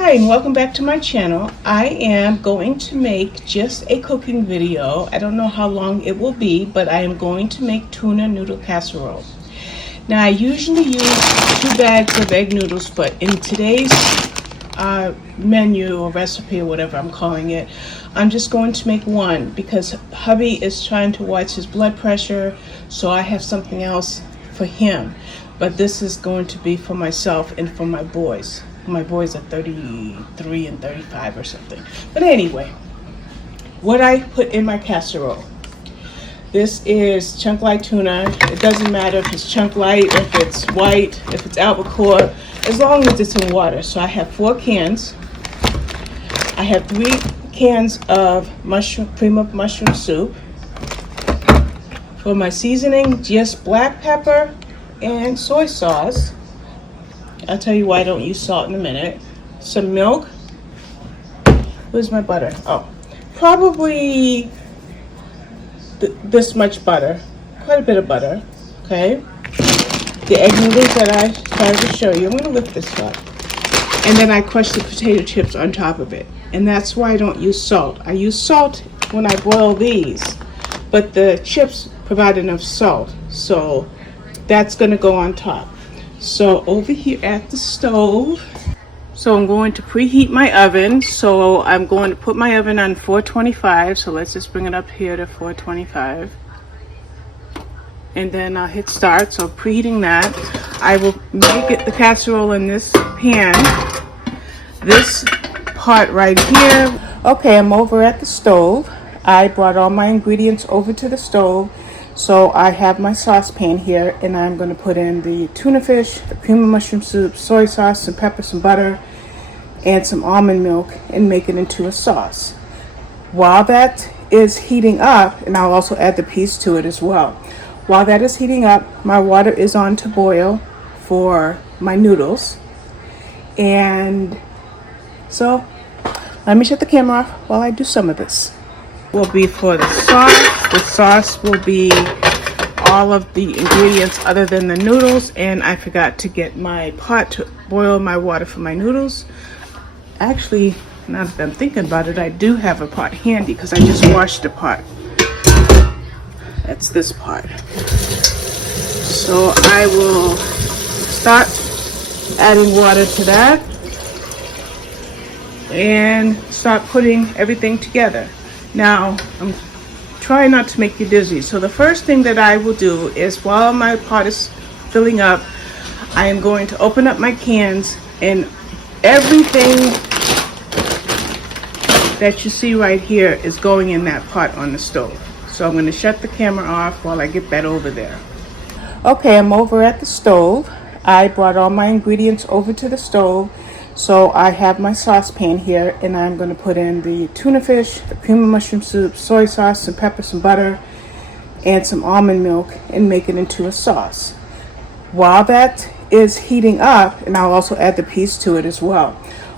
Hi, and welcome back to my channel. I am going to make just a cooking video. I don't know how long it will be, but I am going to make tuna noodle casserole. Now, I usually use 2 bags of egg noodles, but in today's menu or recipe or whatever I'm calling it, I'm just going to make 1 because hubby is trying to watch his blood pressure, so I have something else for him. But this is going to be for myself and for my boys. My boys are 33 and 35 or something. But anyway, what I put in my casserole. This is chunk light tuna. It doesn't matter if it's chunk light, if it's white, if it's albacore, as long as it's in water. So I have 4 cans. I have 3 cans of cream of mushroom soup. For my seasoning, just black pepper and soy sauce. I'll tell you why I don't use salt in a minute. Some milk. Where's my butter? Oh, probably this much butter. Quite a bit of butter. Okay. The egg noodles that I tried to show you. I'm going to lift this up. And then I crush the potato chips on top of it. And that's why I don't use salt. I use salt when I boil these. But the chips provide enough salt. So that's going to go on top. So over here at the stove, so I'm going to preheat my oven. So I'm going to put my oven on 425. So let's just bring it up here to 425. And then I'll hit start. So preheating that. I will make the casserole in this pan. This part right here. Okay, I'm over at the stove. I brought all my ingredients over to the stove. So I have my saucepan here, and I'm going to put in the tuna fish, the cream of mushroom soup, soy sauce, some pepper, some butter, and some almond milk, and make it into a sauce. While that is heating up, and I'll also add the peas to it as well. While that is heating up, my water is on to boil for my noodles. And so let me shut the camera off while I do some of this. Will be for the sauce. The sauce will be all of the ingredients other than the noodles, and I forgot to get my pot to boil my water for my noodles. Actually, now that I'm thinking about it, I do have a pot handy because I just washed the pot. That's this part. So I will start adding water to that and start putting everything together. Now, I'm trying not to make you dizzy. So the first thing that I will do is, while my pot is filling up, I am going to open up my cans, and everything that you see right here is going in that pot on the stove. So I'm going to shut the camera off while I get that over there. Okay, I'm over at the stove. I brought all my ingredients over to the stove. So I have my saucepan here, and I'm going to put in the tuna fish, the cream of mushroom soup, soy sauce, some pepper, some butter, and some almond milk, and make it into a sauce. While that is heating up, and I'll also add the peas to it as well.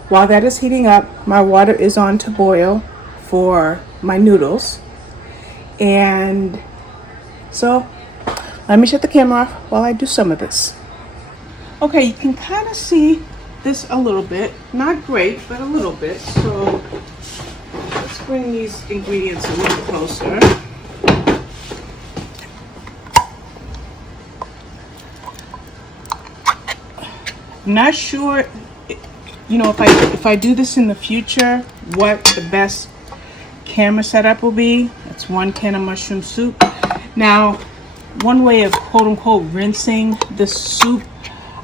While that is heating up, my water is on to boil for my noodles. And so let me shut the camera off while I do some of this. Okay, you can kind of see this a little bit, not great, but a little bit. So let's bring these ingredients a little closer. I'm not sure, if I do this in the future, what the best camera setup will be. That's 1 can of mushroom soup. Now, one way of quote unquote rinsing the soup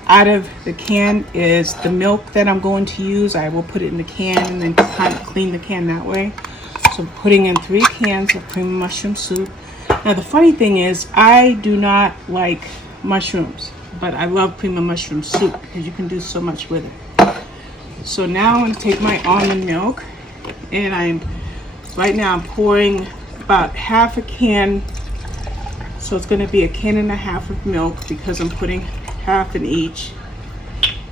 out of the can is the milk that I'm going to use. I will put it in the can and then kind of clean the can that way. So I'm putting in 3 cans of cream of mushroom soup. Now the funny thing is, I do not like mushrooms, but I love cream of mushroom soup because you can do so much with it. So now I'm going to take my almond milk, and right now I'm pouring about half a can. So it's going to be 1.5 cans of milk because I'm putting half in each.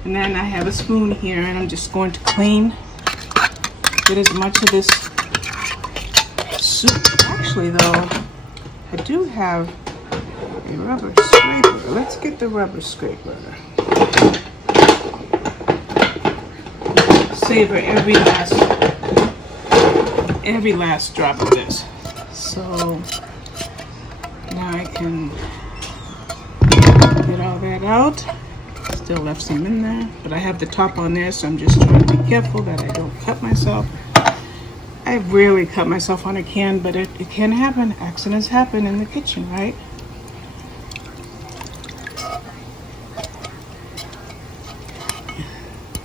And then I have a spoon here, and I'm just going to get as much of this soup. Actually though, I do have a rubber scraper. Let's get the rubber scraper. savor every last drop of this. So now I can get all that out. Still left some in there, but I have the top on there, so I'm just trying to be careful that I don't cut myself. I rarely cut myself on a can, but it can happen. Accidents happen in the kitchen, right?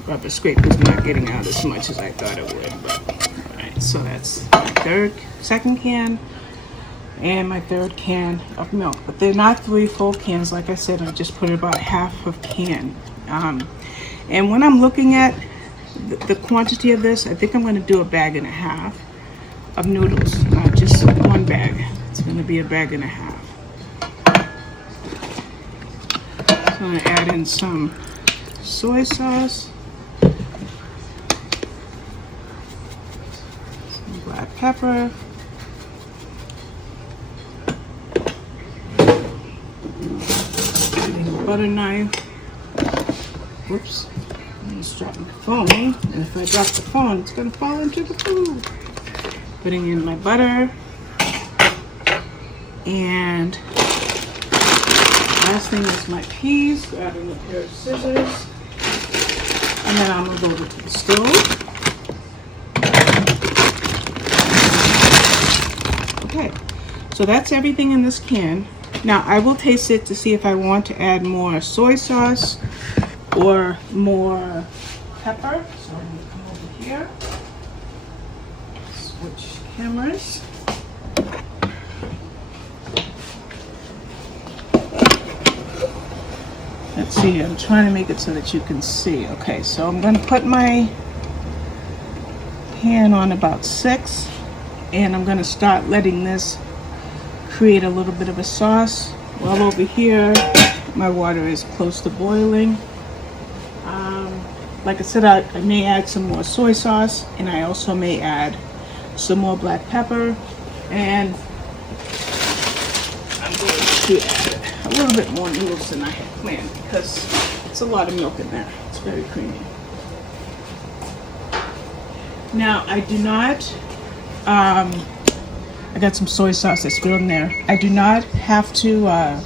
Rubber scraper's not getting out as much as I thought it would, but alright, so that's my second can and my third can of milk. But they're not 3 full cans, like I said. I just put about half of can. And when I'm looking at the quantity of this, I think I'm going to do a bag and a half of noodles, not just one bag. It's going to be a bag and a half. So I'm going to add in some soy sauce, some black pepper, butter knife. Whoops, I just dropped my phone, and if I drop the phone, it's going to fall into the food. Putting in my butter, and last thing is my peas. Grabbing a pair of scissors, and then I'm going to go over to the stove. Okay, so that's everything in this can. Now I will taste it to see if I want to add more soy sauce or more pepper. So I'm going to come over here, switch cameras. Let's see, I'm trying to make it so that you can see. Okay, so I'm going to put my pan on about 6, and I'm going to start letting this create a little bit of a sauce. While over here, my water is close to boiling. Like I said, I may add some more soy sauce, and I also may add some more black pepper, and I'm going to add a little bit more noodles than I had planned because it's a lot of milk in there. It's very creamy. Now I do not, I got some soy sauce that's still in there. I do not have to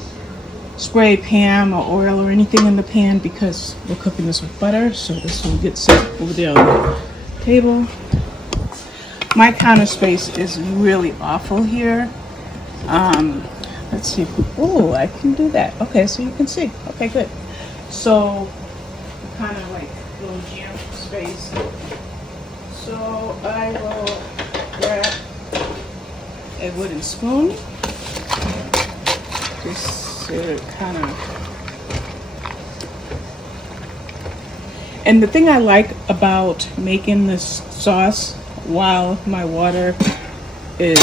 spray Pam or oil or anything in the pan because we're cooking this with butter, so this will get set over there on the table. My counter space is really awful here. Let's see. Oh, I can do that. Okay, so you can see. Okay, good. So kind of like a little jam space. So I will grab a wooden spoon. Just kind of. And the thing I like about making this sauce while my water is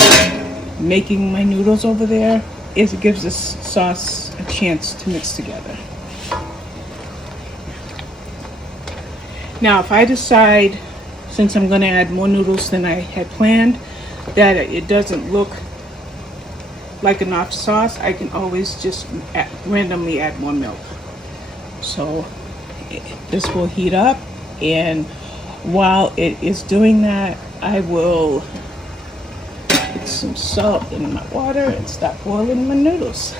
making my noodles over there is it gives this sauce a chance to mix together. Now if I decide, since I'm going to add more noodles than I had planned, that it doesn't look like enough sauce, I can always just randomly add more milk. So this will heat up, and while it is doing that, I will put some salt in my water and start boiling my noodles.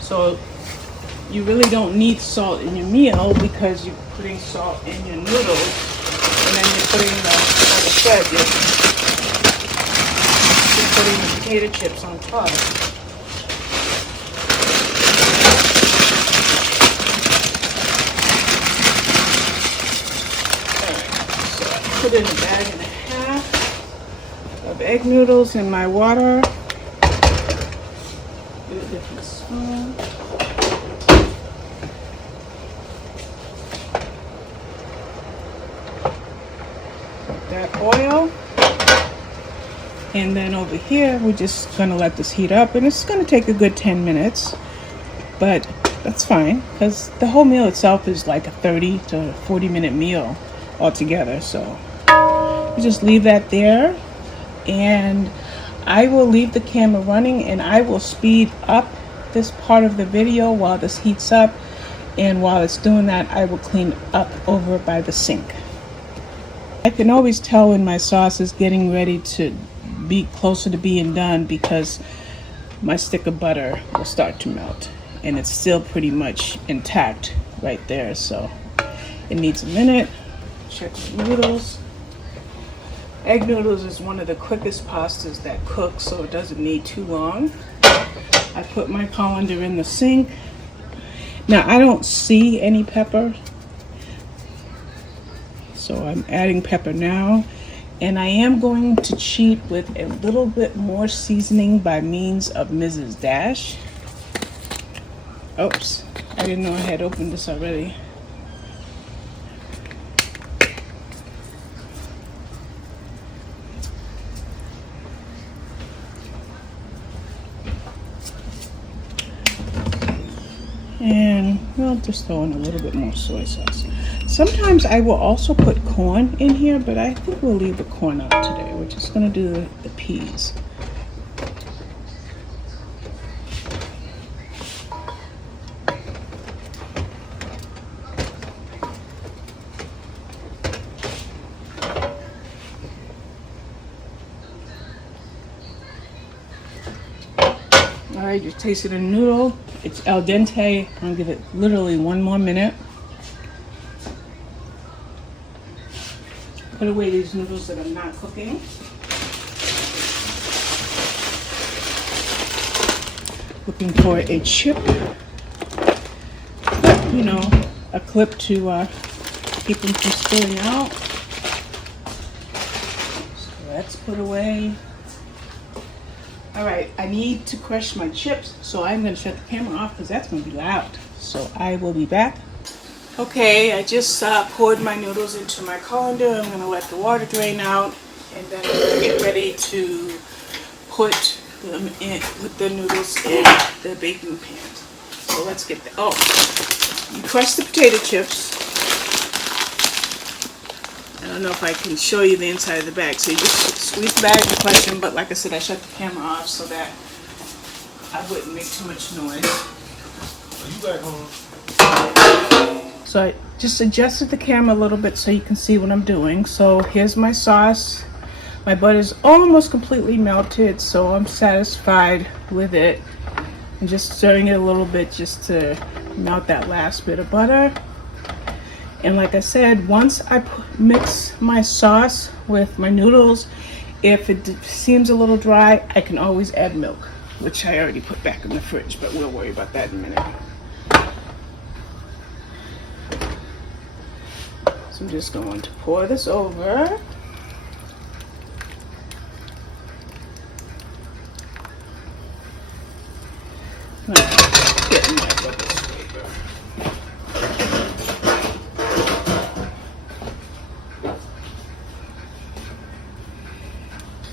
So you really don't need salt in your meal because you're putting salt in your noodles, and then you're putting like I said, you're putting the potato chips on top. Put in a bag and a half of egg noodles in my water. Get a different spoon. Put that oil. And then over here, we're just gonna let this heat up, and it's gonna take a good 10 minutes, but that's fine because the whole meal itself is like a 30 to 40 minute meal altogether. So you just leave that there, and I will leave the camera running, and I will speed up this part of the video while this heats up, and while it's doing that, I will clean up over by the sink. I can always tell when my sauce is getting ready to be closer to being done because my stick of butter will start to melt, and it's still pretty much intact right there, so it needs a minute. Check the noodles. Egg noodles is one of the quickest pastas that cooks, so it doesn't need too long. I put my colander in the sink. Now I don't see any pepper, so I'm adding pepper now. And I am going to cheat with a little bit more seasoning by means of Mrs. Dash. Oops, I didn't know I had opened this already. And we'll just throw in a little bit more soy sauce. Sometimes I will also put corn in here, but I think we'll leave the corn out today. We're just going to do the peas. Alright, just tasted the noodle. It's al dente. I'm going to give it literally one more minute. Put away these noodles that are not cooking. Looking for a chip. But, you know, a clip to keep them from spilling out. So that's put away. Alright, I need to crush my chips, so I'm going to shut the camera off because that's going to be loud. So I will be back. Okay, I just poured my noodles into my colander. I'm going to let the water drain out, and then I'm going to get ready to put them in, put the noodles in the baking pan. So let's get the, you crush the potato chips. I don't know if I can show you the inside of the bag. So you just squeeze the bag and crush them, but like I said, I shut the camera off so that I wouldn't make too much noise. Are you back home? So I just adjusted the camera a little bit so you can see what I'm doing. So here's my sauce. My butter's almost completely melted, so I'm satisfied with it. I'm just stirring it a little bit just to melt that last bit of butter. And like I said, once I mix my sauce with my noodles, if it seems a little dry, I can always add milk, which I already put back in the fridge, but we'll worry about that in a minute. So I'm just going to pour this over. Get my rubber scraper.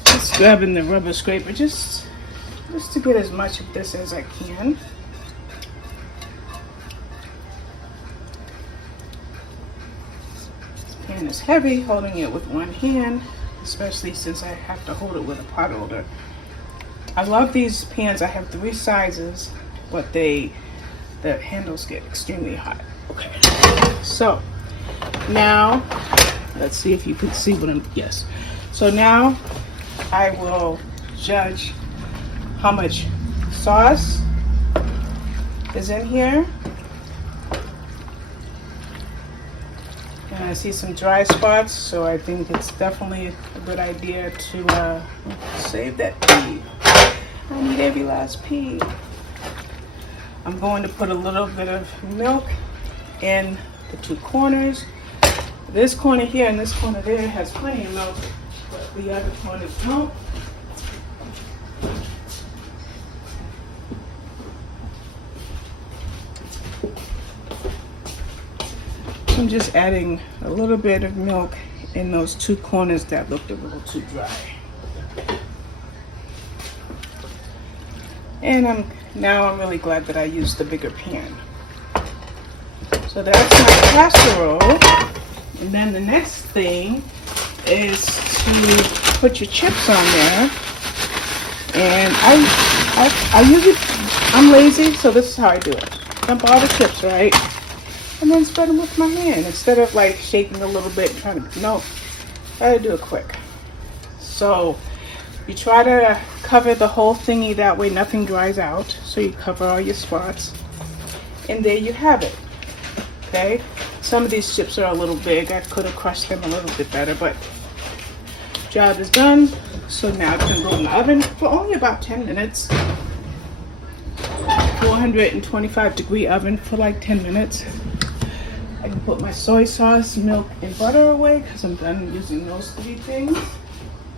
Just grabbing the rubber scraper just to get as much of this as I can. Pan is heavy, holding it with one hand, especially since I have to hold it with a pot holder. I love these pans. I have 3 sizes, but the handles get extremely hot. Okay, so now let's see if you can see what I'm, yes. So now I will judge how much sauce is in here. And I see some dry spots, so I think it's definitely a good idea to save that pea. I need every last pea. I'm going to put a little bit of milk in the 2 corners. This corner here and this corner there has plenty of milk, but the other corners don't. I'm just adding a little bit of milk in those 2 corners that looked a little too dry. And now I'm really glad that I used the bigger pan. So that's my casserole. And then the next thing is to put your chips on there. And I usually I'm lazy, so this is how I do it. Dump all the chips, right? And then spread them with my hand instead of like shaking a little bit and trying to, no, I gotta do it quick. So you try to cover the whole thingy, that way nothing dries out. So you cover all your spots. And there you have it. Okay? Some of these chips are a little big. I could have crushed them a little bit better, but job is done. So now it's gonna go in the oven for only about 10 minutes. 425-degree oven for like 10 minutes. I can put my soy sauce, milk, and butter away because I'm done using those three things.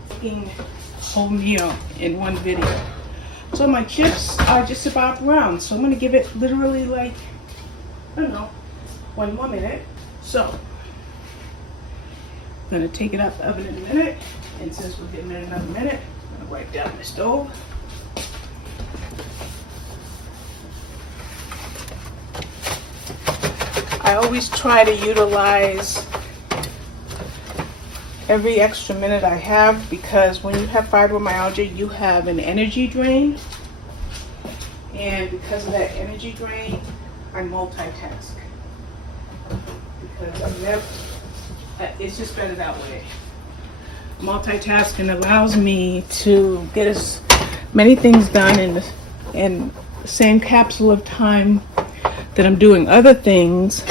Cooking a whole meal in one video. So my chips are just about brown. So I'm gonna give it literally like, I don't know, 1 more minute. So I'm gonna take it out the oven in a minute. And since we're getting in another minute, I'm gonna wipe down the stove. I always try to utilize every extra minute I have because when you have fibromyalgia, you have an energy drain. And because of that energy drain, I multitask. Because I'm never, it's just better that way. Multitasking allows me to get as many things done in the same capsule of time that I'm doing other things.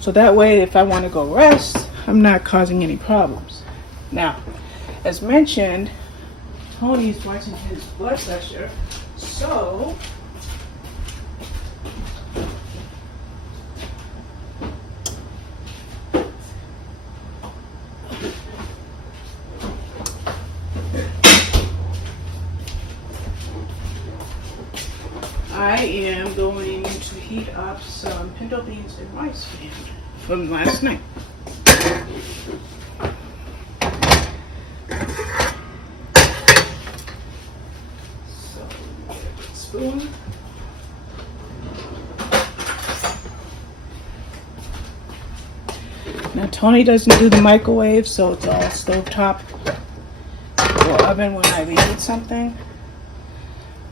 So that way, if I want to go rest, I'm not causing any problems. Now, as mentioned, Tony's watching his blood pressure, so I am going to heat up some pinto beans and rice for him from last night. So, get a good spoon. Now Tony doesn't do the microwave, so it's all stovetop or oven when I reheat something.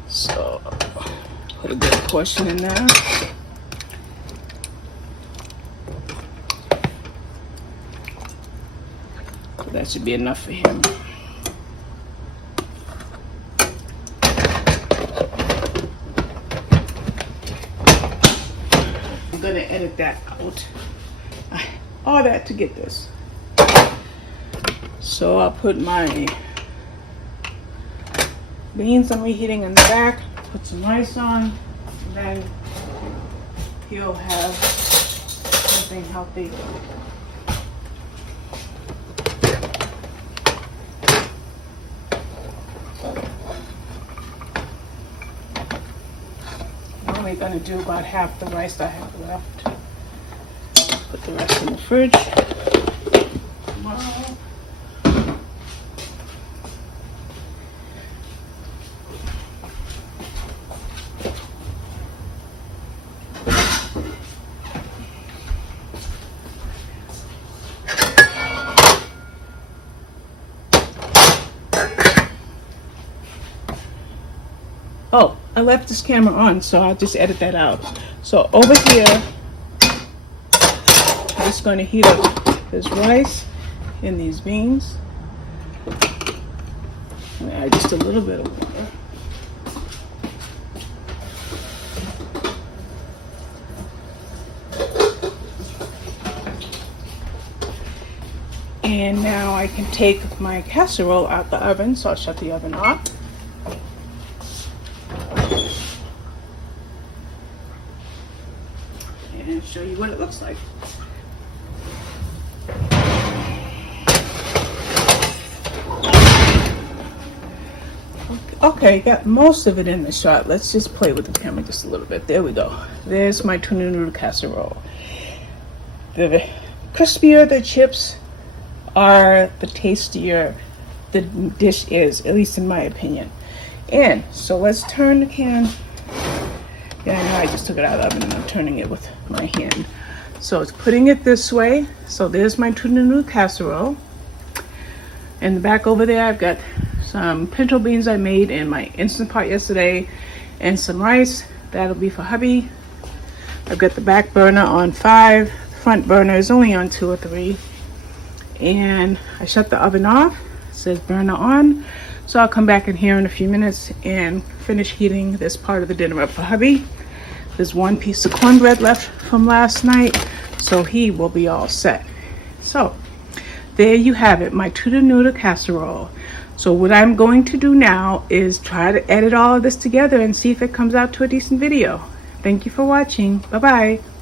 So put a good portion in there. So that should be enough for him. I'm gonna edit that out. All that to get this. So I'll put my beans I'm reheating in the back, put some rice on, and then he'll have something healthy. I'm only gonna do about half the rice I have left. Put the rest in the fridge. Tomorrow. Oh, I left this camera on, so I'll just edit that out. So over here, I'm just going to heat up this rice and these beans. And add just a little bit of water. And now I can take my casserole out the oven, so I'll shut the oven off. And show you what it looks like. Okay, got most of it in the shot. Let's just play with the camera just a little bit. There we go. There's my tuna noodle casserole. The crispier the chips are, the tastier the dish is, at least in my opinion. And so let's turn the can. Yeah, I know I just took it out of the oven and I'm turning it with my hand. So it's putting it this way. So there's my tuna noodle casserole. In the back over there, I've got some pinto beans I made in my Instant Pot yesterday. and some rice. That'll be for hubby. I've got the back burner on 5. Front burner is only on 2 or 3. And I shut the oven off. It says burner on. So I'll come back in here in a few minutes and finish heating this part of the dinner up for hubby. There's 1 piece of cornbread left from last night, so he will be all set. So there you have it, my tuna noodle casserole. So what I'm going to do now is try to edit all of this together and see if it comes out to a decent video. Thank you for watching. Bye-bye.